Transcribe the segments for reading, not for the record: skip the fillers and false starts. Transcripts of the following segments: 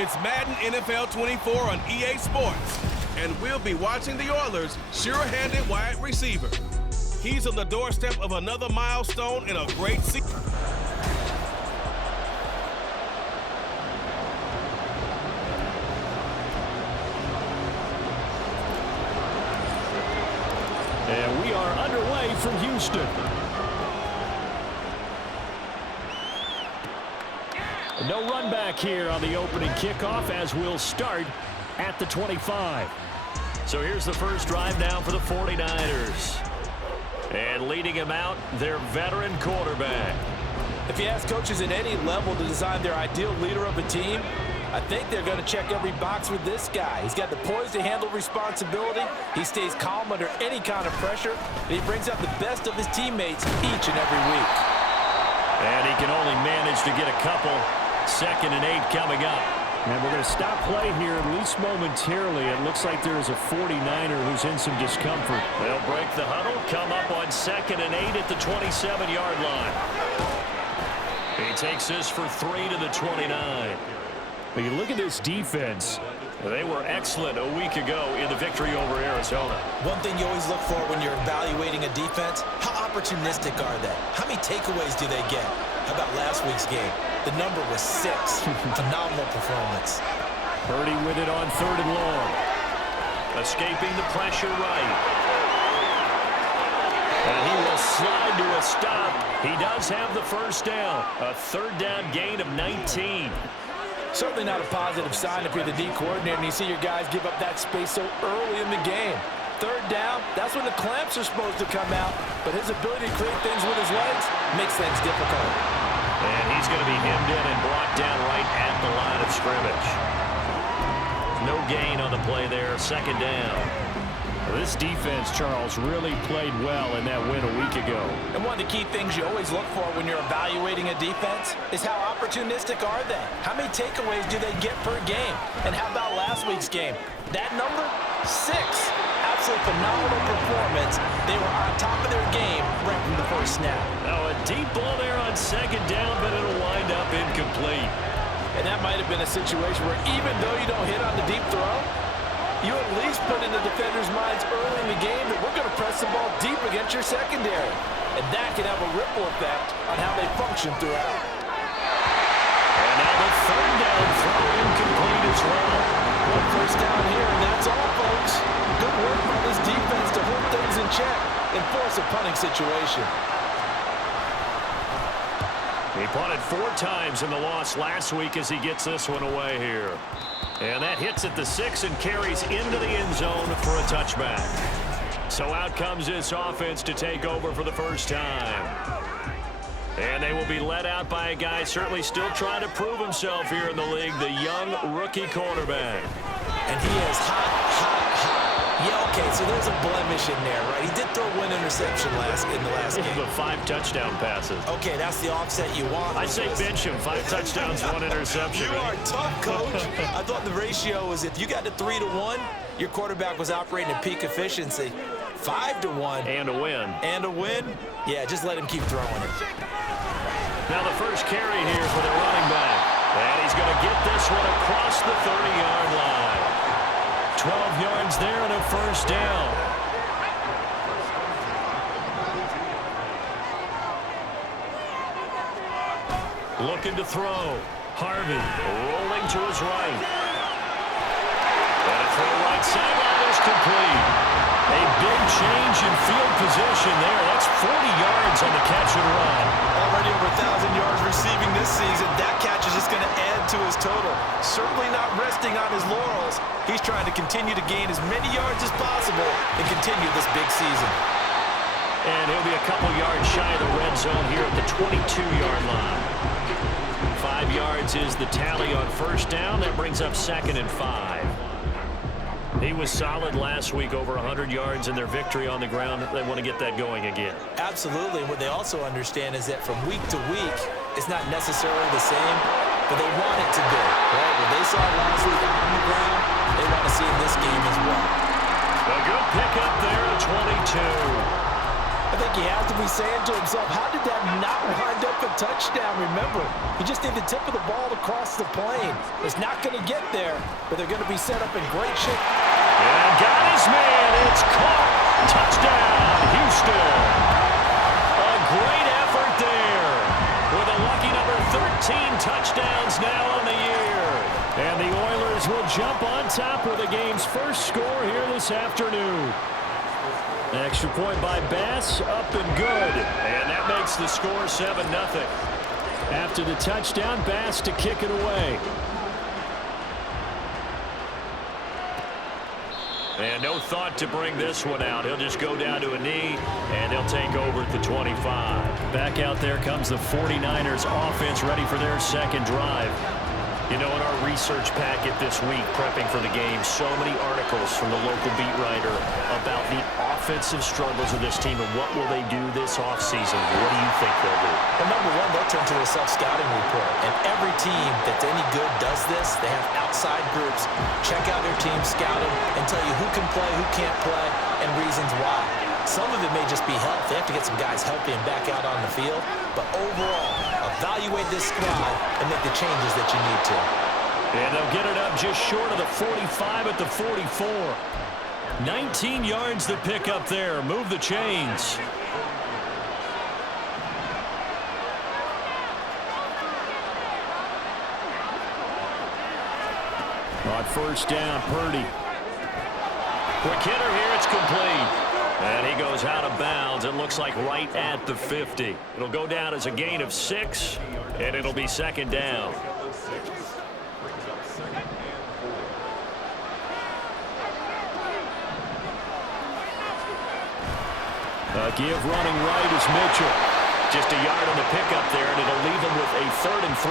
It's Madden NFL 24 on EA Sports, and we'll be watching the Oilers' sure-handed wide receiver. He's on the doorstep of another milestone in a great season. And we are underway from Houston. No run back here on the opening kickoff as we'll start at the 25. So here's the first drive now for the 49ers. And leading him out, their veteran quarterback. If you ask coaches at any level to design their ideal leader of a team, I think they're going to check every box with this guy. He's got the poise to handle responsibility. He stays calm under any kind of pressure. And he brings out the best of his teammates each and every week. And he can only manage to get a couple. 2nd and 8 coming up. And we're going to stop play here, at least momentarily. It looks like there's a 49er who's in some discomfort. They'll break the huddle, come up on 2nd and 8 at the 27-yard line. He takes this for 3 to the 29. But you look at this defense. They were excellent a week ago in the victory over Arizona. One thing you always look for when you're evaluating a defense, how opportunistic are they? How many takeaways do they get? How about last week's game? The number was 6. Phenomenal performance. Purdy with it on 3rd and long. Escaping the pressure right. And he will slide to a stop. He does have the first down. A 3rd down gain of 19. Certainly not a positive sign if you're the D coordinator and you see your guys give up that space so early in the game. 3rd down, that's when the clamps are supposed to come out, but his ability to create things with his legs makes things difficult. And he's going to be hemmed in and brought down right at the line of scrimmage. No gain on the play there, 2nd down. This defense, Charles, really played well in that win a week ago. And one of the key things you always look for when you're evaluating a defense is how opportunistic are they? How many takeaways do they get per game? And how about last week's game? That number? 6. Absolutely phenomenal performance. They were on top of their game right from the first snap. Now a deep ball there on 2nd down, but it'll wind up incomplete. And that might have been a situation where even though you don't hit on the deep throw, you at least put in the defenders' minds early in the game that we're going to press the ball deep against your secondary. And that can have a ripple effect on how they function throughout. And now the 3rd down throw incomplete as well. One first down here, and that's all, folks. Good work by this defense to hold things in check and force a punting situation. He punted 4 times in the loss last week as he gets this one away here. And that hits at the 6 and carries into the end zone for a touchback. So out comes this offense to take over for the first time. And they will be led out by a guy certainly still trying to prove himself here in the league, the young rookie quarterback. And he is hot, hot, hot. Yeah, okay, so there's a blemish in there, right? He did throw 1 interception in the last game. But 5 touchdown passes. Okay, that's the offset you want. I say bench him. 5 touchdowns, 1 interception. You are tough, Coach. I thought the ratio was if you got to 3 to 1, your quarterback was operating at peak efficiency. 5 to 1. And a win. And a win? Yeah, just let him keep throwing it. Now the first carry here for the running back. And he's going to get this one across the 30-yard line. 12 yards there and a first down. Looking to throw. Harvey rolling to his right. And a throw right sideline is complete. A big change in field position there. That's 40 yards on the catch and run. Already over 1,000 yards receiving this season. That catch is just going to add to his total. Certainly not resting on his laurels. He's trying to continue to gain as many yards as possible and continue this big season. And he'll be a couple yards shy of the red zone here at the 22-yard line. 5 yards is the tally on first down. That brings up 2nd and 5. He was solid last week, over 100 yards in their victory on the ground. They want to get that going again. Absolutely. What they also understand is that from week to week, it's not necessarily the same, but they want it to be. Right? What they saw last week on the ground, they want to see in this game as well. A good pickup there at 22. A think he has to be saying to himself, how did that not wind up a touchdown? Remember, he just did the tip of the ball across the plane. It's not going to get there, but they're going to be set up in great shape. And got his man. It's caught. Touchdown, Houston. A great effort there with a lucky number 13 touchdowns now on the year. And the Oilers will jump on top with the game's first score here this afternoon. Extra point by Bass, up and good. And that makes the score 7-0. After the touchdown, Bass to kick it away. And no thought to bring this one out. He'll just go down to a knee, and they'll take over at the 25. Back out there comes the 49ers offense, ready for their second drive. You know, in our research packet this week, prepping for the game, so many articles from the local beat writer about the offensive struggles of this team and what will they do this offseason. What do you think they'll do? Well, number one, they'll turn to a self-scouting report. And every team that's any good does this. They have outside groups, check out their team, scout them, and tell you who can play, who can't play, and reasons why. Some of it may just be health. They have to get some guys healthy and back out on the field. But overall, evaluate this squad and make the changes that you need to. And they'll get it up just short of the 45 at the 44. 19 yards to pick up there. Move the chains. On first down, Purdy. Quick hitter here. It's complete. And he goes out of bounds. It looks like right at the 50. It'll go down as a gain of 6, and it'll be second down. Give running right is Mitchell. Just a yard on the pickup there, and it'll leave them with a 3rd and 3.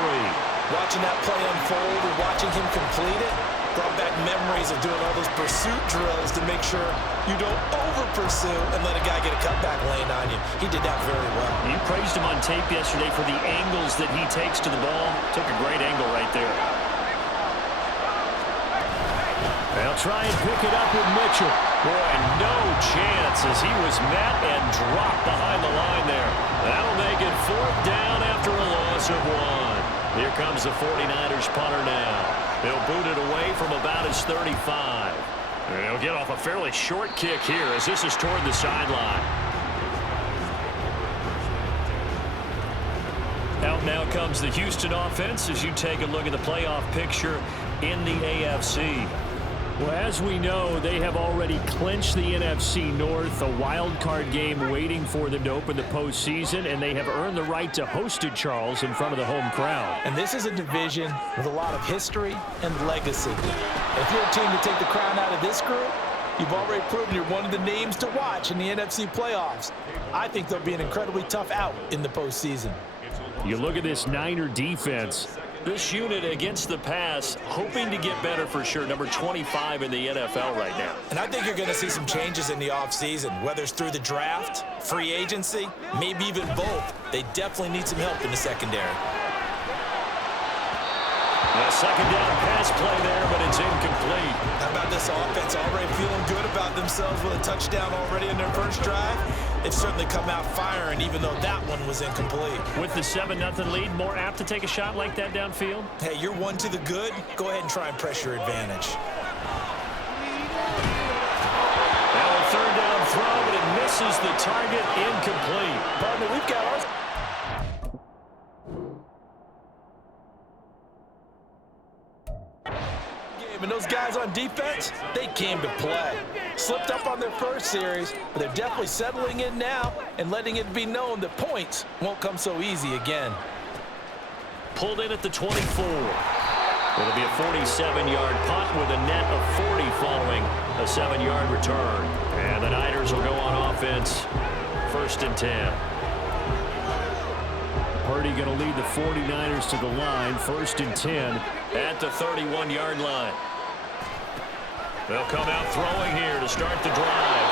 Watching that play unfold and watching him complete it brought back memories of doing all those pursuit drills to make sure you don't over-pursue and let a guy get a cutback lane on you. He did that very well. You praised him on tape yesterday for the angles that he takes to the ball. Took a great angle right there. They'll try and pick it up with Mitchell. Boy, no chance as he was met and dropped behind the line there. That'll make it 4th down after a loss of 1. Here comes the 49ers punter now. They'll boot it away from about his 35. And they'll get off a fairly short kick here as this is toward the sideline. Out now comes the Houston offense as you take a look at the playoff picture in the AFC. Well, as we know, they have already clinched the NFC North, a wild card game waiting for them to open the postseason, and they have earned the right to host it, Charles, in front of the home crowd. And this is a division with a lot of history and legacy. If you're a team to take the crown out of this group, you've already proven you're one of the names to watch in the NFC playoffs. I think they'll be an incredibly tough out in the postseason. You look at this Niner defense. This unit against the pass, hoping to get better for sure. Number 25 in the NFL right now. And I think you're going to see some changes in the offseason, whether it's through the draft, free agency, maybe even both. They definitely need some help in the secondary. A second down pass play there, but it's incomplete. How about this offense already feeling good about themselves with a touchdown already in their first drive? They've certainly come out firing, even though that one was incomplete. With the 7-0 lead, more apt to take a shot like that downfield? Hey, you're one to the good. Go ahead and try and press your advantage. Now a 3rd down throw, but it misses the target, incomplete. Partner, we've got our... And those guys on defense, they came to play. Slipped up on their first series, but they're definitely settling in now and letting it be known that points won't come so easy again. Pulled in at the 24. It'll be a 47-yard punt with a net of 40 following a 7-yard return. And the Niners will go on offense, 1st and 10. Purdy going to lead the 49ers to the line, 1st and 10 at the 31-yard line. They'll come out throwing here to start the drive.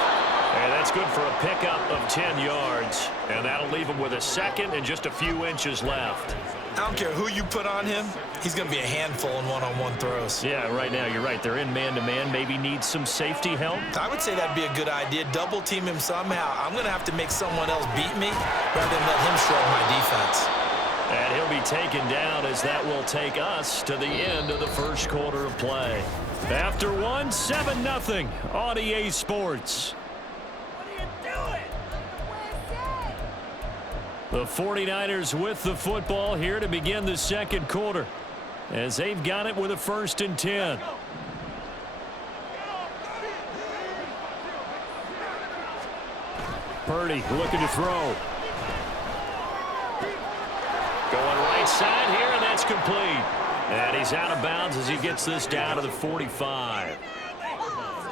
And that's good for a pickup of 10 yards. And that'll leave them with a 2nd and just a few inches left. I don't care who you put on him, he's going to be a handful in one-on-one throws. Yeah, right now you're right. They're in man-to-man. Maybe need some safety help. I would say that'd be a good idea. Double team him somehow. I'm going to have to make someone else beat me rather than let him shred my defense. And he'll be taken down as that will take us to the end of the first quarter of play. After one, 7-0 on EA Sports. What are you doing? The 49ers with the football here to begin the second quarter as they've got it with a 1st and 10. Purdy looking to throw. Going right side here, and that's complete. And he's out of bounds as he gets this down to the 45.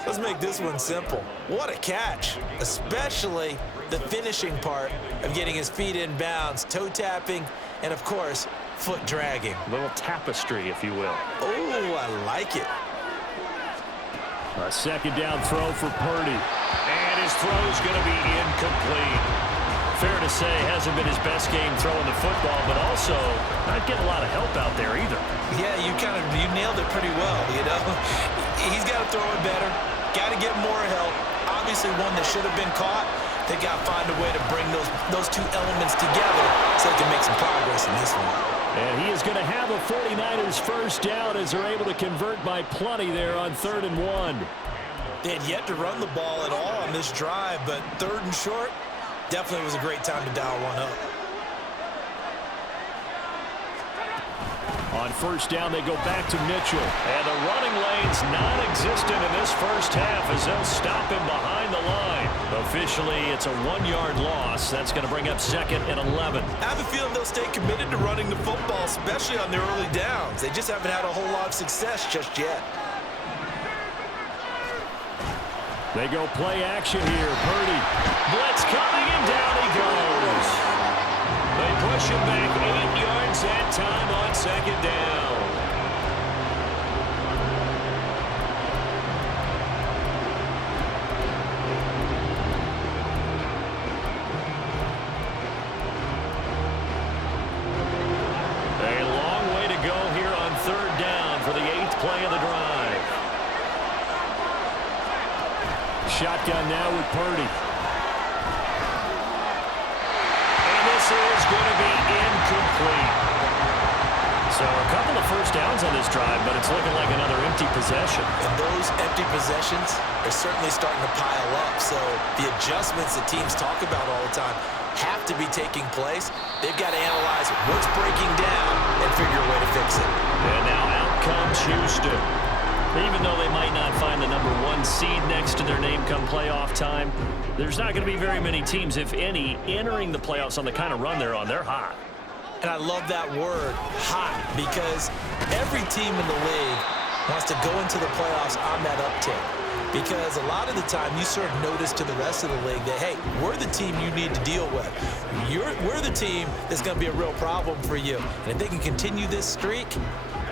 Let's make this one simple. What a catch, especially the finishing part of getting his feet in bounds, toe tapping, and of course, foot dragging. A little tapestry, if you will. Oh, I like it. A second down throw for Purdy. And his throw's going to be incomplete. Fair to say, hasn't been his best game throwing the football, but also not getting a lot of help out there either. Yeah, you nailed it pretty well, you know. He's got to throw it better. Got to get more help. Obviously one that should have been caught. They got to find a way to bring those two elements together so they can make some progress in this one. And he is going to have a 49ers first down as they're able to convert by plenty there on 3rd and 1. They had yet to run the ball at all on this drive, but 3rd and short, definitely was a great time to dial one up. On 1st down, they go back to Mitchell. And the running lane's non-existent in this first half as they'll stop him behind the line. Officially, it's a 1-yard loss. That's going to bring up 2nd and 11. I have a feeling they'll stay committed to running the football, especially on their early downs. They just haven't had a whole lot of success just yet. They go play action here. Purdy. Blitz coming, and down he goes. They push him back 8 yards that time on 2nd down. A long way to go here on 3rd down for the 8th play of the drive. Shotgun now with Purdy. And this is going to be incomplete. So a couple of first downs on this drive, but it's looking like another empty possession. And those empty possessions are certainly starting to pile up. So the adjustments that teams talk about all the time have to be taking place. They've got to analyze what's breaking down and figure a way to fix it. And now out comes Houston. Even though they might not find the number 1 seed next to their name come playoff time, there's not going to be very many teams, if any, entering the playoffs on the kind of run they're on. They're hot. And I love that word, hot, because every team in the league wants to go into the playoffs on that uptick. Because a lot of the time you serve notice to the rest of the league that, hey, we're the team you need to deal with. We're the team that's going to be a real problem for you. And if they can continue this streak,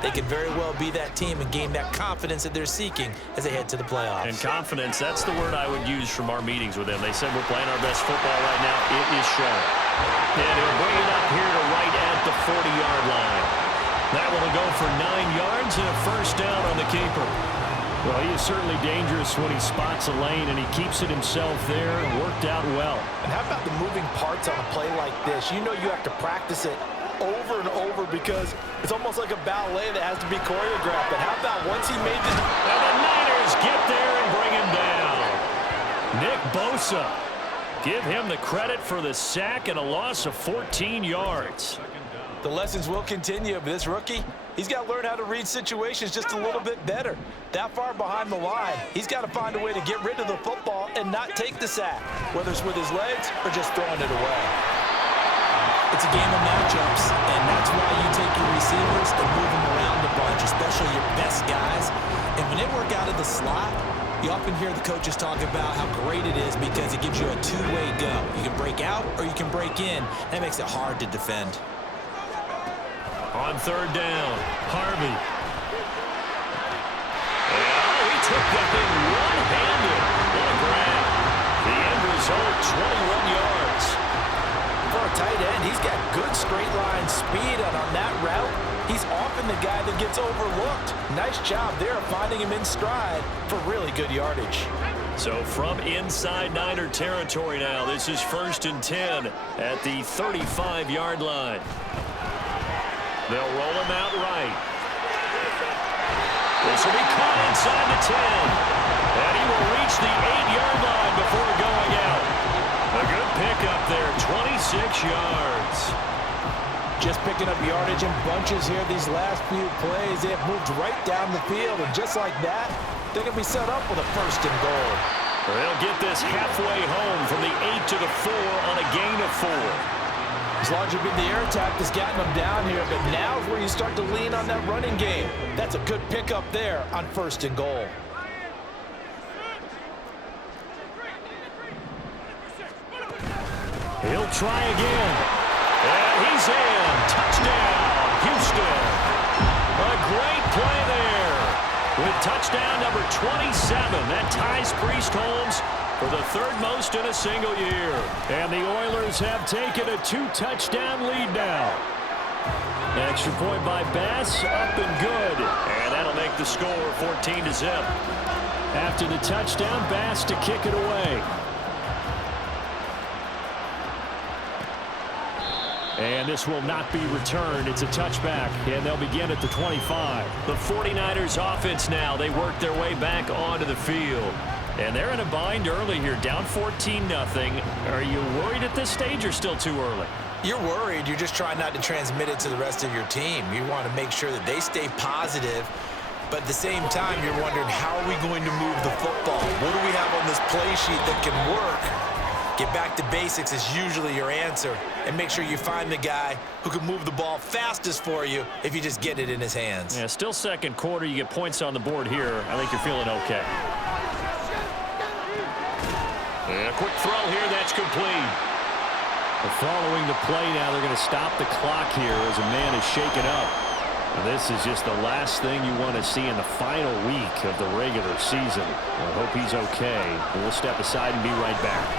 they could very well be that team and gain that confidence that they're seeking as they head to the playoffs. And confidence, that's the word I would use from our meetings with them. They said we're playing our best football right now. It is showing. And he'll bring it up here to right at the 40-yard line. That will go for 9 yards and a first down on the keeper. Well, he is certainly dangerous when he spots a lane, and he keeps it himself there. Worked out well. And how about the moving parts on a play like this? You know you have to practice it over and over because it's almost like a ballet that has to be choreographed. But how about once he made the... And the Niners get there and bring him down. Nick Bosa. Give him the credit for the sack and a loss of 14 yards. The lessons will continue, but this rookie, he's got to learn how to read situations just a little bit better. That far behind the line, he's got to find a way to get rid of the football and not take the sack, whether it's with his legs or just throwing it away. It's a game of matchups, and that's why you take your receivers and move them around a bunch, especially your best guys. And when they work out of the slot, you often hear the coaches talk about how great it is because it gives you a two-way go. You can break out or you can break in. That makes it hard to defend. On third down, Harvey. Oh, he took that thing one-handed. What a grab. The end result, 21 yards. For a tight end, he's got good straight line speed, and on that overlooked. Nice job there finding him in stride for really good yardage. So from inside Niner territory now, this is 1st and 10 at the 35-yard line. They'll roll him out right. This will be caught inside the 10. And he will reach the 8-yard line before going out. A good pickup there, 26 yards. Just picking up yardage in bunches here these last few plays. They have moved right down the field, and just like that, they're going to be set up with a 1st and goal. They'll get this halfway home from the 8 to the 4 on a gain of 4. As long as you've been the air attack that's gotten them down here, but now is where you start to lean on that running game. That's a good pickup there on 1st and goal. He'll try again. And he's in. Touchdown, Houston. A great play there. With touchdown number 27, that ties Priest Holmes for the 3rd most in a single year. And the Oilers have taken a 2-touchdown lead now. Extra point by Bass, up and good. And that'll make the score 14-0. After the touchdown, Bass to kick it away. And this will not be returned. It's a touchback, and they'll begin at the 25. The 49ers offense now. They work their way back onto the field. And they're in a bind early here, down 14-0. Are you worried at this stage or still too early? You're worried. You're just trying not to transmit it to the rest of your team. You want to make sure that they stay positive. But at the same time, you're wondering, how are we going to move the football? What do we have on this play sheet that can work? Get back to basics is usually your answer. And make sure you find the guy who can move the ball fastest for you if you just get it in his hands. Yeah, still 2nd quarter. You get points on the board here. I think you're feeling okay. And a quick throw here. That's complete. Following the play now, they're going to stop the clock here as a man is shaken up. And this is just the last thing you want to see in the final week of the regular season. I hope he's okay. We'll step aside and be right back.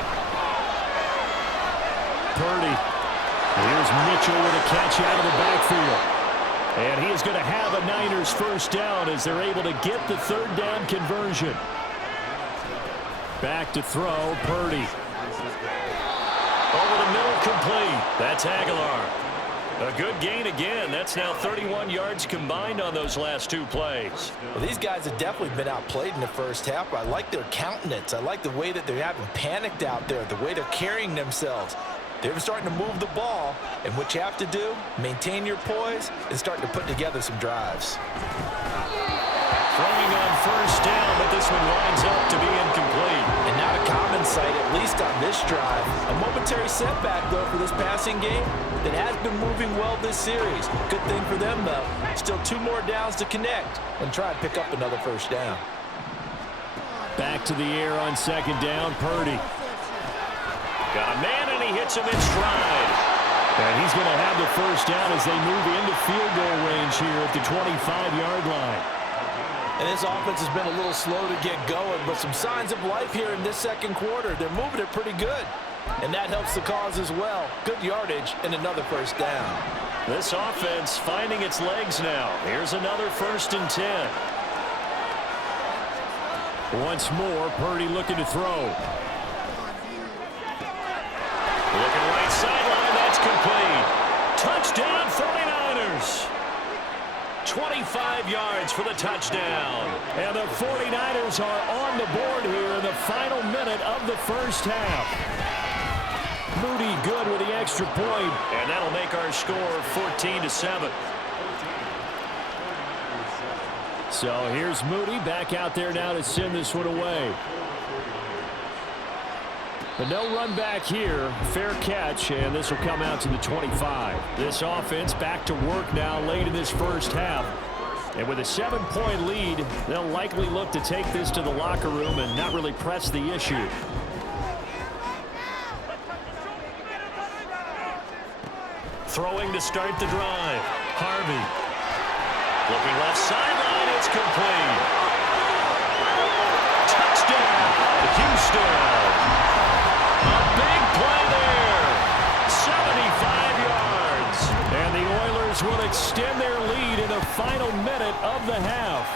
Purdy. Here's Mitchell with a catch out of the backfield. And he is going to have a Niners 1st down as they're able to get the 3rd down conversion. Back to throw, Purdy. Over the middle, complete. That's Aguilar. A good gain again. That's now 31 yards combined on those last 2 plays. Well, these guys have definitely been outplayed in the 1st half. I like their countenance. I like the way that they haven't panicked out there, the way they're carrying themselves. They're starting to move the ball, and what you have to do, maintain your poise and start to put together some drives. Throwing on 1st down, but this one winds up to be incomplete. And not a common sight, at least on this drive. A momentary setback, though, for this passing game that has been moving well this series. Good thing for them, though. Still 2 more downs to connect and try and pick up another 1st down. Back to the air on 2nd down, Purdy. Got a man, and he hits him in stride. And he's going to have the 1st down as they move into field goal range here at the 25-yard line. And this offense has been a little slow to get going, but some signs of life here in this 2nd quarter. They're moving it pretty good, and that helps the cause as well. Good yardage and another 1st down. This offense finding its legs now. Here's another 1st and 10. Once more, Purdy looking to throw. Looking right sideline, that's complete. Touchdown, 49ers. 25 yards for the touchdown. And the 49ers are on the board here in the final minute of the 1st half. Moody good with the extra point, and that'll make our score 14-7. So here's Moody back out there now to send this one away. But no run back here. Fair catch, and this will come out to the 25. This offense back to work now late in this 1st half. And with a 7-point lead, they'll likely look to take this to the locker room and not really press the issue. Throwing to start the drive. Harvey. Looking left sideline, it's complete. Touchdown, Houston. A big play there. 75 yards. And the Oilers will extend their lead in the final minute of the half.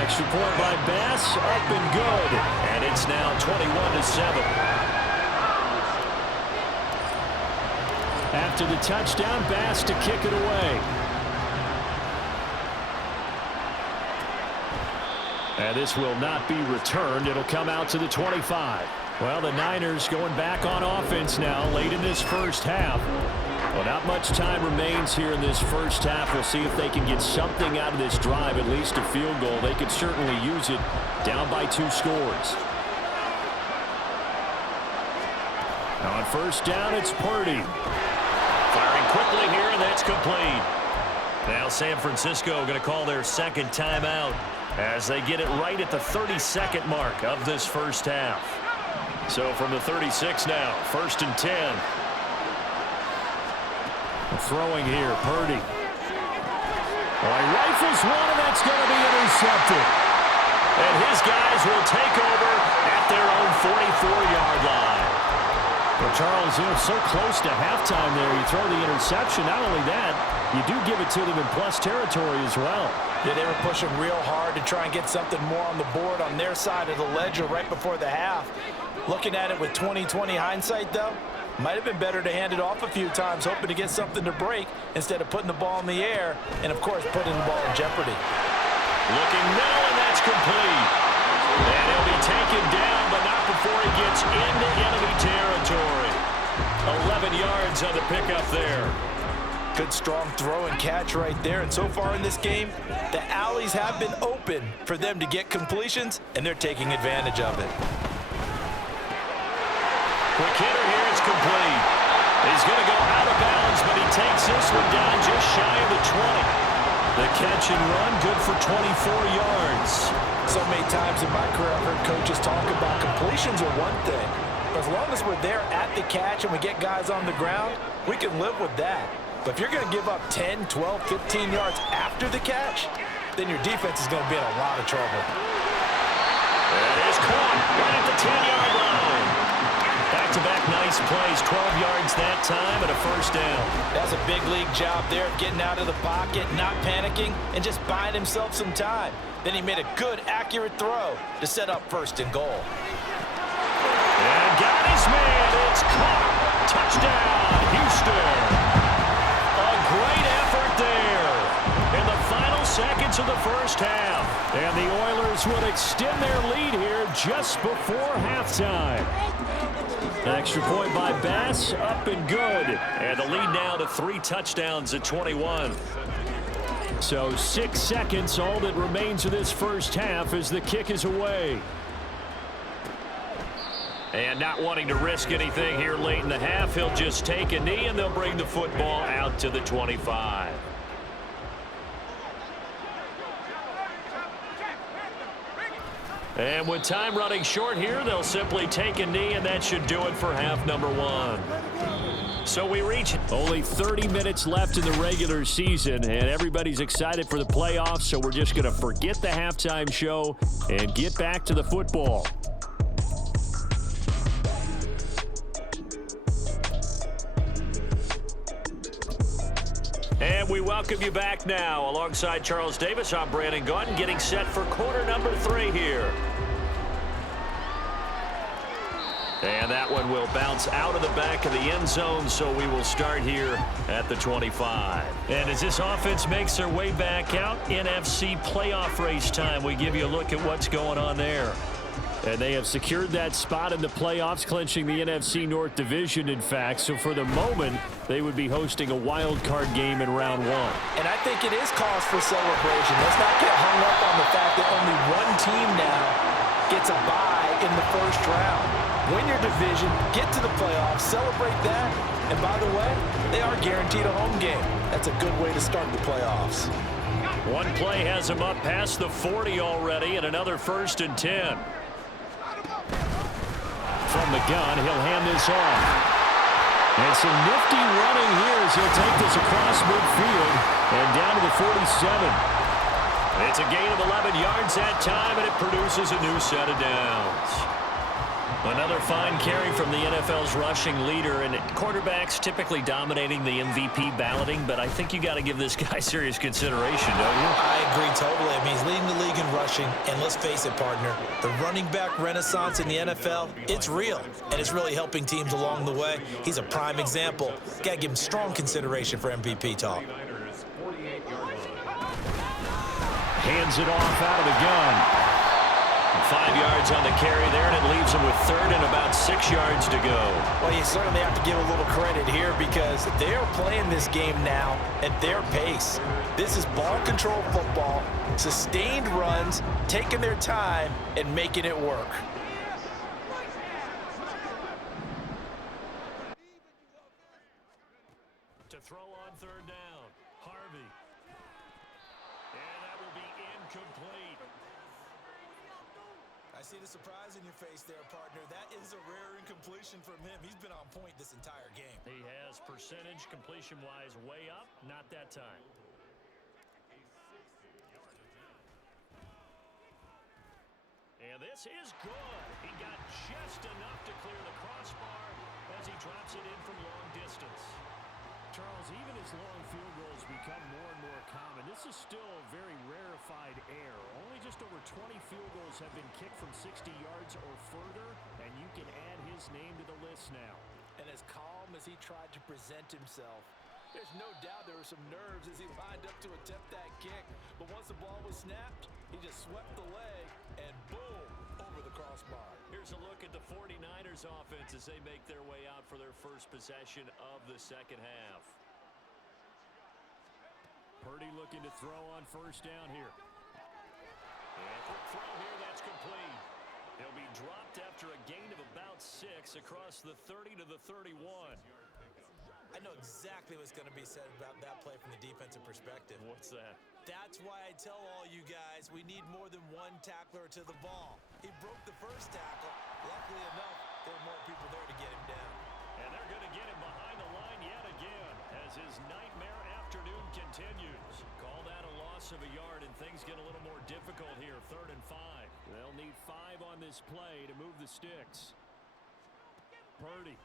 Extra point by Bass, up and good. And it's now 21-7. After the touchdown, Bass to kick it away. And this will not be returned. It'll come out to the 25. Well, the Niners going back on offense now late in this first half. Well, not much time remains here in this first half. We'll see if they can get something out of this drive, at least a field goal. They could certainly use it down by 2 scores. Now on first down, it's Purdy. Firing quickly here, and that's complete. Now San Francisco going to call their second timeout as they get it right at the 32nd mark of this first half. So from the 36 now, 1st and 10. Throwing here, Purdy. Well, he rifles one, and that's going to be intercepted. And his guys will take over at their own 44-yard line. Well, Charles, so close to halftime there. You throw the interception. Not only that, you do give it to them in plus territory as well. Yeah, they were pushing real hard to try and get something more on the board on their side of the ledger right before the half. Looking at it with 20/20 hindsight, though, might have been better to hand it off a few times, hoping to get something to break instead of putting the ball in the air and, of course, putting the ball in jeopardy. Looking now, and that's complete. And he'll be taken down, but not before he gets into enemy territory. 11 yards on the pickup there. Good, strong throw and catch right there. And so far in this game, the alleys have been open for them to get completions, and they're taking advantage of it. Quick hitter here, it's complete. He's going to go out of bounds, but he takes this one down just shy of the 20. The catch and run, good for 24 yards. So many times in my career, I've heard coaches talk about completions are one thing. But as long as we're there at the catch and we get guys on the ground, we can live with that. But if you're going to give up 10, 12, 15 yards after the catch, then your defense is going to be in a lot of trouble. It is caught right at the 10-yard line. Back-to-back nice plays, 12 yards that time, and a first down. That's a big league job there of getting out of the pocket, not panicking, and just buying himself some time. Then he made a good, accurate throw to set up 1st and goal. And got his man. It's caught. Touchdown, Houston. A great effort there in the final seconds of the first half. And the Oilers would extend their lead here just before halftime. Extra point by Bass, up and good. And the lead now to 3 touchdowns at 21. So 6 seconds, all that remains of this first half as the kick is away. And not wanting to risk anything here late in the half, he'll just take a knee and they'll bring the football out to the 25. And with time running short here, they'll simply take a knee, and that should do it for half number 1. So we reach only 30 minutes left in the regular season, and everybody's excited for the playoffs, so we're just going to forget the halftime show and get back to the football. And we welcome you back now. Alongside Charles Davis, I'm Brandon Gaudin, getting set for quarter number 3 here. And that one will bounce out of the back of the end zone, so we will start here at the 25. And as this offense makes their way back out, NFC playoff race time, we give you a look at what's going on there. And they have secured that spot in the playoffs, clinching the NFC North Division, in fact. So for the moment, they would be hosting a wild card game in round 1. And I think it is cause for celebration. Let's not get hung up on the fact that only one team now gets a bye in the first round. Win your division, get to the playoffs, celebrate that. And by the way, they are guaranteed a home game. That's a good way to start the playoffs. One play has him up past the 40 already, and another 1st and 10. From the gun, he'll hand this off. And some nifty running here as he'll take this across midfield and down to the 47. It's a gain of 11 yards that time, and it produces a new set of downs. Another fine carry from the NFL's rushing leader, and quarterbacks typically dominating the MVP balloting, but I think you got to give this guy serious consideration, don't you? I agree totally. I mean, he's leading the league in rushing, and let's face it, partner, the running back renaissance in the NFL, it's real, and it's really helping teams along the way. He's a prime example. Got to give him strong consideration for MVP talk. Hands it off out of the gun. 5 yards on the carry there, and it leaves him with third and about 6 yards to go. Well, you certainly have to give a little credit here because they are playing this game now at their pace. This is ball control football, sustained runs, taking their time, and making it work. To throw on third down, Harvey. And that will be incomplete. I see the surprise in your face there, partner. That is a rare incompletion from him. He's been on point this entire game. He has percentage completion-wise way up, not that time. And this is good. He got just enough to clear the crossbar as he drops it in from long distance. Charles, even as long field goals become more and more common, this is still a very rarefied air. Only just over 20 field goals have been kicked from 60 yards or further, and you can add his name to the list now. And as calm as he tried to present himself, there's no doubt there were some nerves as he lined up to attempt that kick. But once the ball was snapped, he just swept the leg and boom, over the crossbar. Here's a look at the 49ers offense as they make their way out for their first possession of the second half. Purdy looking to throw on first down here. And quick throw here, that's complete. He'll be dropped after a gain of about 6 across the 30 to the 31. I know exactly what's going to be said about that play from the defensive perspective. What's that? That's why I tell all you guys we need more than one tackler to the ball. He broke the first tackle. Luckily enough, there were more people there to get him down. And they're going to get him behind the line yet again as his nightmare afternoon continues. Call that a loss of a yard, and things get a little more difficult here. 3rd and 5. They'll need 5 on this play to move the sticks. Purdy.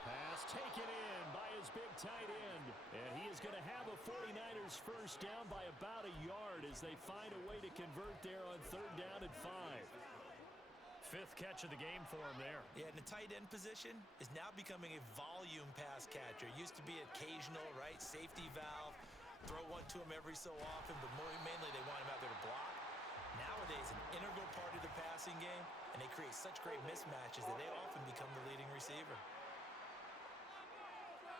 Pass taken in by his big tight end. And he is going to have a 49ers first down by about a yard as they find a way to convert there on 3rd down and 5. 5th catch of the game for him there. Yeah, and the tight end position is now becoming a volume pass catcher. Used to be occasional, right? Safety valve. Throw one to him every so often, but mainly they want him out there to block. Nowadays, an integral part of the passing game, and they create such great mismatches that they often become the leading receiver.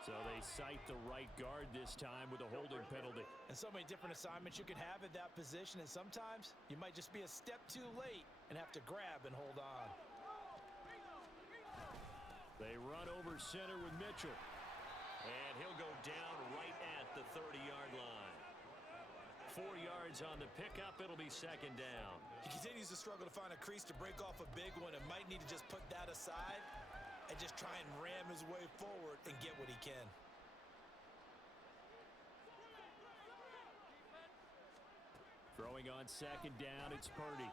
So they cite the right guard this time with a holding penalty. And so many different assignments you can have at that position, and sometimes you might just be a step too late and have to grab and hold on. They run over center with Mitchell. And he'll go down right at the 30-yard line. 4 yards on the pickup. It'll be 2nd down. He continues to struggle to find a crease to break off a big one and might need to just put that aside and just try and ram his way forward and get what he can. Throwing on 2nd down, it's Purdy.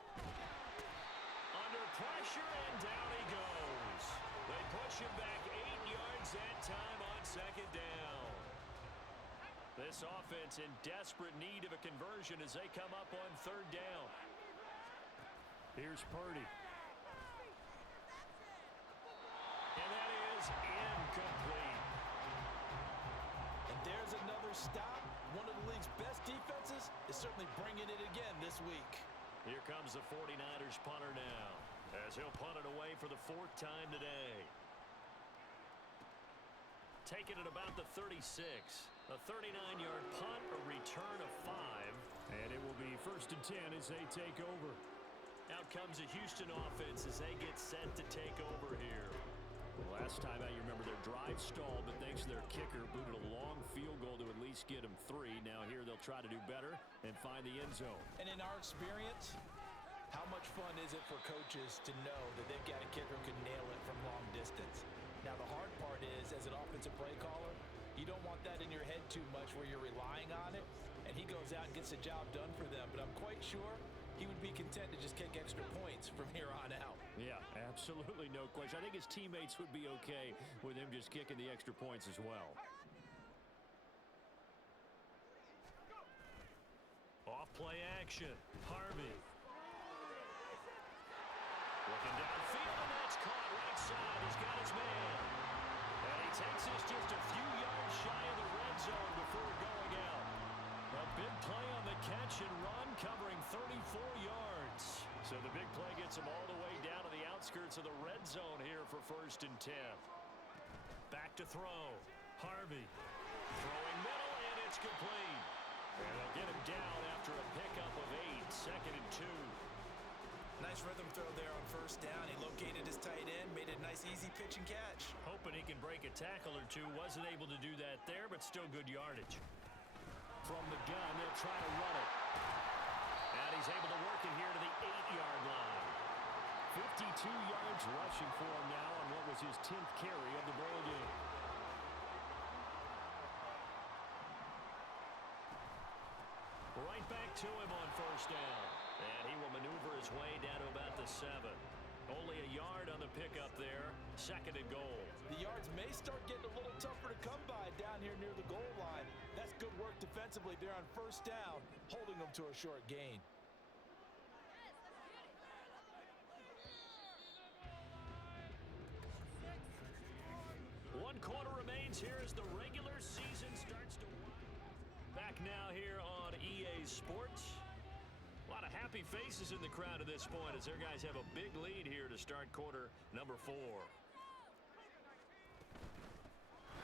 Under pressure, and down he goes. They push him back 8 yards that time on 2nd down. This offense in desperate need of a conversion as they come up on 3rd down. Here's Purdy. And that is incomplete. And there's another stop. One of the league's best defenses is certainly bringing it again this week. Here comes the 49ers punter now, as he'll punt it away for the 4th time today. Taking it about the 36. A 39-yard punt, a return of 5. And it will be 1st and 10 as they take over. Out comes the Houston offense as they get set to take over here. Last time out, you remember their drive stalled, but thanks to their kicker, booted a long field goal to at least get them 3. Now here they'll try to do better and find the end zone. And in our experience, how much fun is it for coaches to know that they've got a kicker who can nail it from long distance? Now the hard part is, as an offensive play caller, you don't want that in your head too much where you're relying on it, and he goes out and gets the job done for them. But I'm quite sure he would be content to just kick extra points from here on out. Yeah, absolutely no question. I think his teammates would be okay with him just kicking the extra points as well. Off play action. Harvey. Looking downfield, and that's caught right side. He's got his man. And he takes this just a few yards shy of the red zone before going out. A big play on the catch and run, covering 34 yards. So the big play gets him all the way down to the outskirts of the red zone here for 1st and 10. Back to throw. Harvey. Throwing middle, and it's complete. And they'll get him down after a pickup of 8, 2nd and 2. Nice rhythm throw there on 1st down. He located his tight end, made a nice easy pitch and catch. Hoping he can break a tackle or two. Wasn't able to do that there, but still good yardage. From the gun, they'll try to run it. And he's able to work it here to the 8-yard line. 52 yards rushing for him now on what was his 10th carry of the ball game. Right back to him on 1st down. And he will maneuver his way down to about the 7. Only a yard on the pickup there. 2nd and goal. The yards may start getting a little tougher to come by down here near the goal line. That's good work defensively there on 1st down, holding them to a short gain. One quarter remains here as the regular season starts to wind. Back now here on EA Sports. A lot of happy faces in the crowd at this point as their guys have a big lead here to start quarter number 4.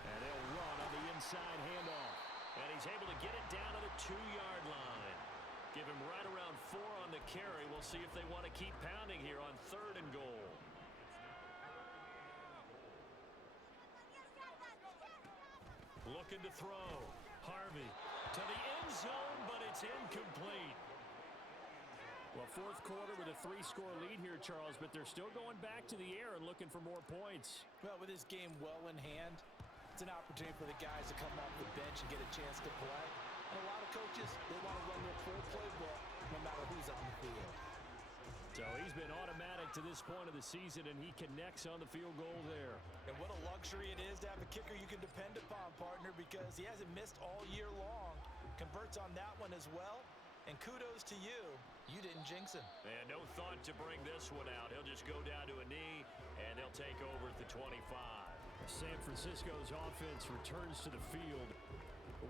And they'll run on the inside handoff. And he's able to get it down to the 2-yard line. Give him right around 4 on the carry. We'll see if they want to keep pounding here on 3rd and goal. Looking to throw. Harvey to the end zone, but it's incomplete. Well, 4th quarter with a 3-score lead here, Charles, but they're still going back to the air and looking for more points. Well, with this game well in hand, it's an opportunity for the guys to come off the bench and get a chance to play. And a lot of coaches, they want to run their full playbook no matter who's on the field. So he's been automatic to this point of the season, and he connects on the field goal there. And what a luxury it is to have a kicker you can depend upon, partner, because he hasn't missed all year long. Converts on that one as well. And kudos to you. You didn't jinx him. And no thought to bring this one out. He'll just go down to a knee, and they'll take over at the 25. San Francisco's offense returns to the field.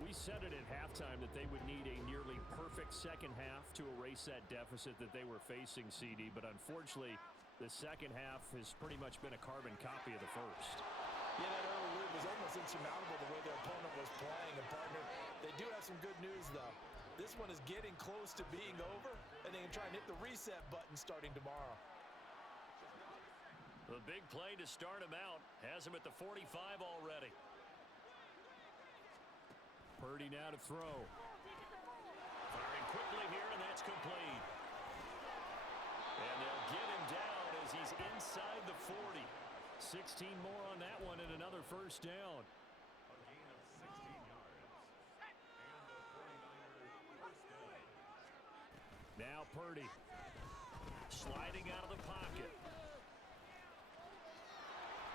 We said it at halftime that they would need a nearly perfect second half to erase that deficit that they were facing, CD. But unfortunately, the second half has pretty much been a carbon copy of the first. Yeah, that early lead was almost insurmountable the way their opponent was playing. And, partner, they do have some good news, though. This one is getting close to being over, and they can try and hit the reset button starting tomorrow. The big play to start him out has him at the 45 already. Purdy now to throw. Firing quickly here, and that's complete. And they'll get him down as he's inside the 40. 16 more on that one and another 1st down. A gain of 16 yards. And the 49er first down. Now Purdy. Sliding out of the pocket.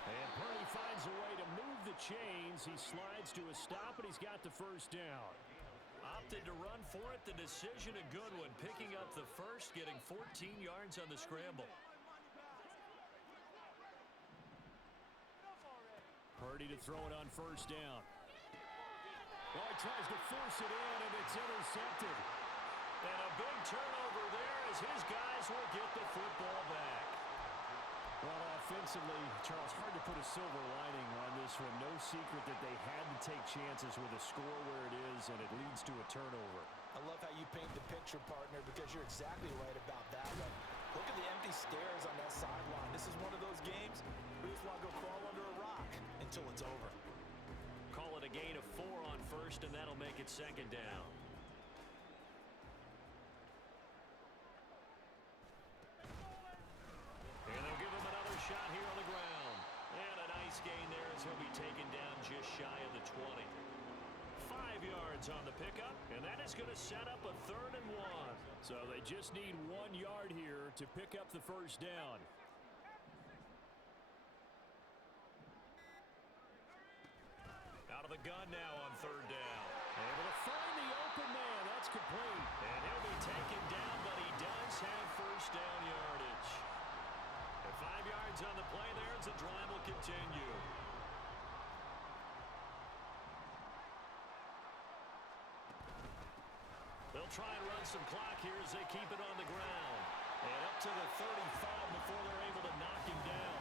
And Purdy finds a way to move the chains. He slides to a stop, and he's got the 1st down. Opted to run for it. The decision a good one. Picking up the 1st, getting 14 yards on the scramble. Purdy to throw it on 1st down. Oh, he tries to force it in, and it's intercepted. And a big turnover there as his guys will get the football back. Well, offensively, Charles, hard to put a silver lining on this one. No secret that they had to take chances with a score where it is, and it leads to a turnover. I love how you paint the picture, partner, because you're exactly right about that one. Look at the empty stairs on that sideline. This is one of those games we just want to go crawl under a rock until it's over. Call it a gain of 4 on 1st, and that'll make it 2nd down. And they'll give him another shot here on the ground. And a nice gain there as he'll be taken down just shy of the 20. 5 yards yards on the pickup, and that is going to set up a 3rd and 1. So they just need 1 yard here to pick up the first down. Out of the gun now on 3rd down. Able to find the open man. That's complete. And he'll be taken down, but he does have first down yardage. And 5 yards on the play there as the drive will continue. They'll try and run some clock here as they keep it on the ground. And up to the 35 before they're able to knock him down.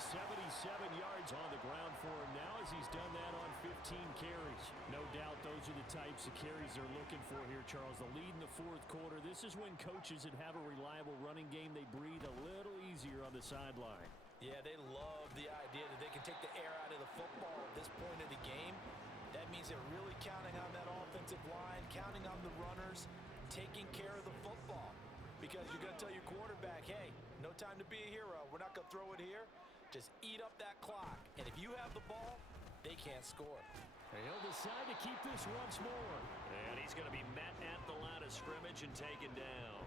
77 yards on the ground for him now as he's done that on 15 carries. No doubt those are the types of carries they're looking for here, Charles. The lead in the 4th quarter. This is when coaches that have a reliable running game, they breathe a little easier on the sideline. Yeah, they love the idea that they can take the air out of the football at this point of the game. That means they're really counting on that offensive line, counting on the runners, taking care of the football. Because you're going to tell your quarterback, hey, no time to be a hero. We're not going to throw it here. Just eat up that clock. And if you have the ball, they can't score. And he'll decide to keep this once more. And he's going to be met at the line of scrimmage and taken down.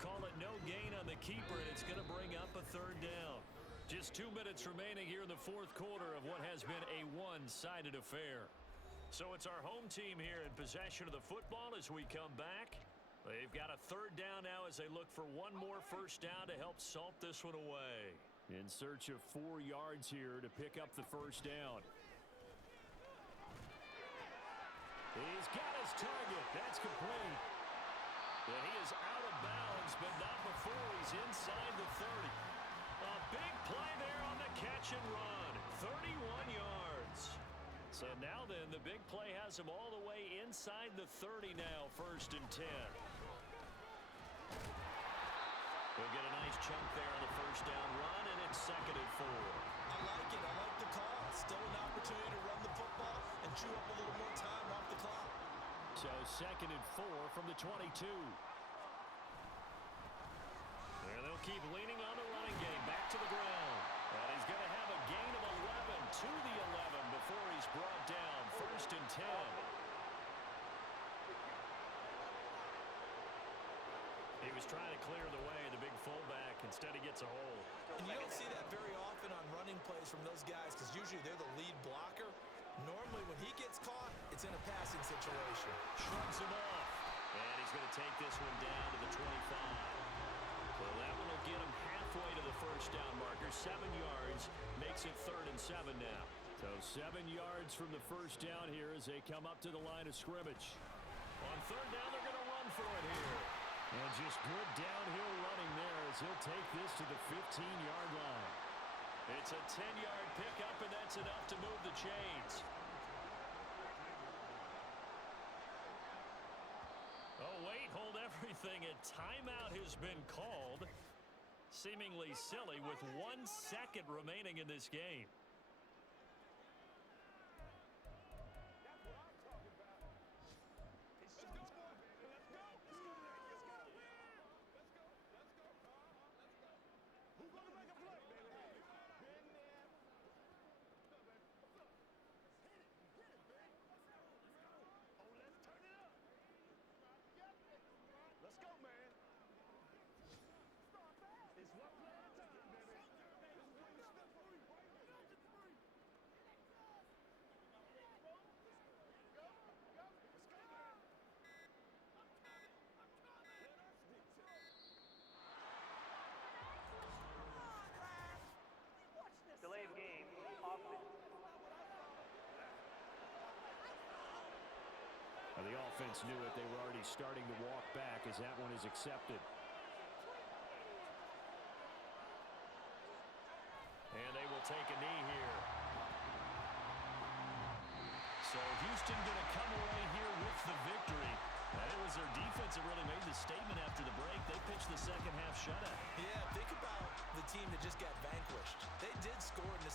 Call it no gain on the keeper, and it's going to bring up a 3rd down. Just 2 minutes remaining here in the 4th quarter of what has been a one-sided affair. So it's our home team here in possession of the football as we come back. They've got a 3rd down now as they look for one more first down to help salt this one away. In search of 4 yards here to pick up the first down. He's got his target. That's complete. And he is out of bounds, but not before he's inside the 30. A big play there on the catch and run. 31 yards. So now then, the big play has him all the way inside the 30 now, 1st and 10. He'll get a nice chunk there on the first down run, and it's 2nd and 4. I like it. I like the call. Still an opportunity to run the football and chew up a little more time off the clock. So 2nd and 4 from the 22. And they'll keep leaning on the running game. Back to the ground. And he's going to have a gain of 11 to the 11 before he's brought down. 1st and 10. He was trying to clear the way, the big fullback. Instead, he gets a hole. And you don't see that very often on running plays from those guys because usually they're the lead blocker. Normally, when he gets caught, it's in a passing situation. Shrugs him off. And he's going to take this one down to the 25. Well, that one will get him halfway to the first down marker. 7 yards makes it 3rd and 7 now. So 7 yards from the first down here as they come up to the line of scrimmage. On 3rd down, they're going to run for it here. And just good downhill running there as he'll take this to the 15-yard line. It's a 10-yard pickup, and that's enough to move the chains. Oh, wait, hold everything. A timeout has been called. Seemingly silly with 1 second remaining in this game. Let's go, man. It's one play at a time, baby. Let's bring the step free. Let's go, man. Delay of game. Offense. The offense knew it. They were already starting to walk back as that one is accepted. And they will take a knee here. So Houston going to come away here with the victory. And it was their defense that really made the statement after the break. They pitched the second half shutout. Yeah, think about the team that just got vanquished. They did score in the